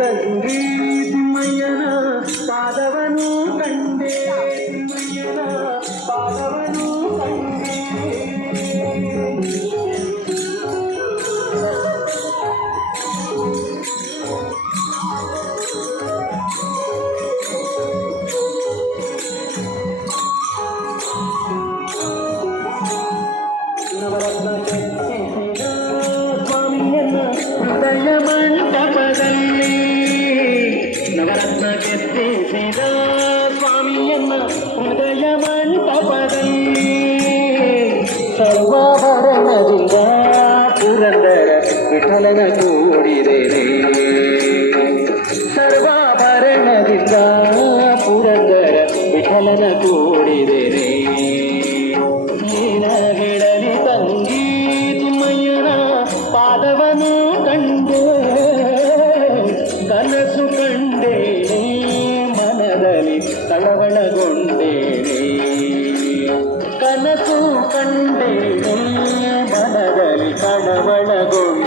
ತಂಗಿ ತಿಮ್ಮಯ್ಯನ ಪಾದವನು ಕಂಡೆ ತಿಮ್ಮಯ್ಯನ ಪಾದವನು ಕಂಡೆ ನವರತ್ನ ಕೆತ್ತಿಸಿದ ಸ್ವಾಮಿಯನ್ನ ಹೃದಯ ಮಂಟಪದಲ್ಲಿ ನವರತ್ನ ಕೆತ್ತಿಸಿದ ಸ್ವಾಮಿಯನ್ನ ಹೃದಯ ಮಂಟಪದಲ್ಲಿ ಸರ್ವಾಭರಣದಿಂದ ಪುರಂದರ ವಿಠಲನ ಕೂಡಿದೇನೆ ಸರ್ವಾಭರಣದಿಂದ ಪುರಂದರ ವಿಠಲನ ಕೂಡಿದೇನೆ ನೀನಗಿಡಲಿ ತಂಗಿ ತಿಮ್ಮಯ್ಯನ ಪಾದವನು ಕಂಡೆ ಕನಸು ಕಂಡೇನೆ ಮನದಲ್ಲಿ ಕಳವಳಗೊಂಡೇನೆ ಕನಸು ಕಂಡೇನೆ ಮನದಲ್ಲಿ ಕಳವಳಗೊಂಡೇನೆ